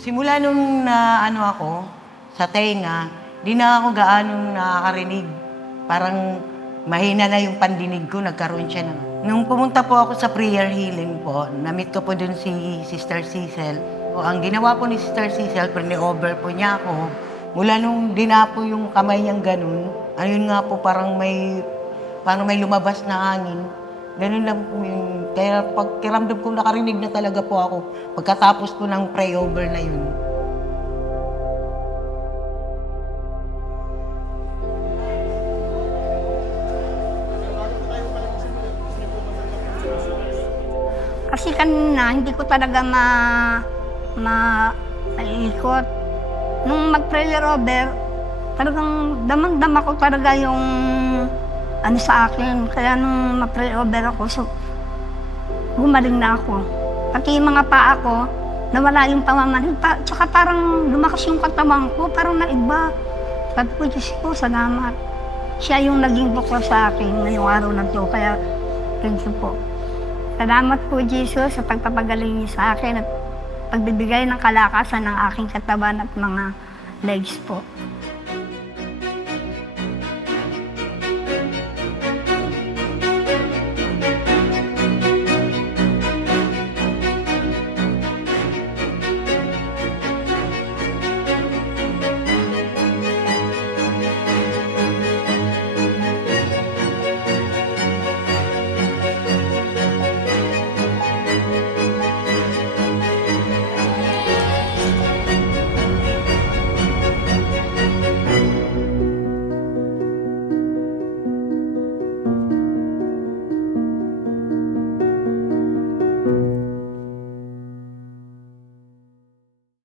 Simula nung ano ako, sa tenga, di na ako gaanong nakakarinig. Parang mahina na yung pandinig ko, nagkaroon siya ng... Nung pumunta po ako sa prayer healing po, na-meet ko po dun si Sister Cecil. O, ang ginawa po ni Sister Cecil, over po niya ako. Mula nung dinapo yung kamay niyang ganun, ayun nga po parang may lumabas na hangin. Ganun lang po yun. Kaya pagkiramdam ko nakarinig na talaga po ako pagkatapos po ng pray-over na yun. Kasi kanina, hindi ko talaga maiikot. Nung mag-prayer over, talagang damang-dama ko talaga yung ano sa akin. Kaya nung ma-pray over ako, so, gumaling na ako. Pati yung mga paa ko, nawala yung pamamanhid. Tsaka parang lumakas yung katawan ko, parang naiba. Sabi ko, Diyos ko, salamat. Siya yung naging bukla sa akin ngayong araw na to. Kaya, thank you po. Salamat po, Jesus, sa pagpapagaling niyo sa akin at pagbibigay ng kalakasan ng aking katawan at mga legs po.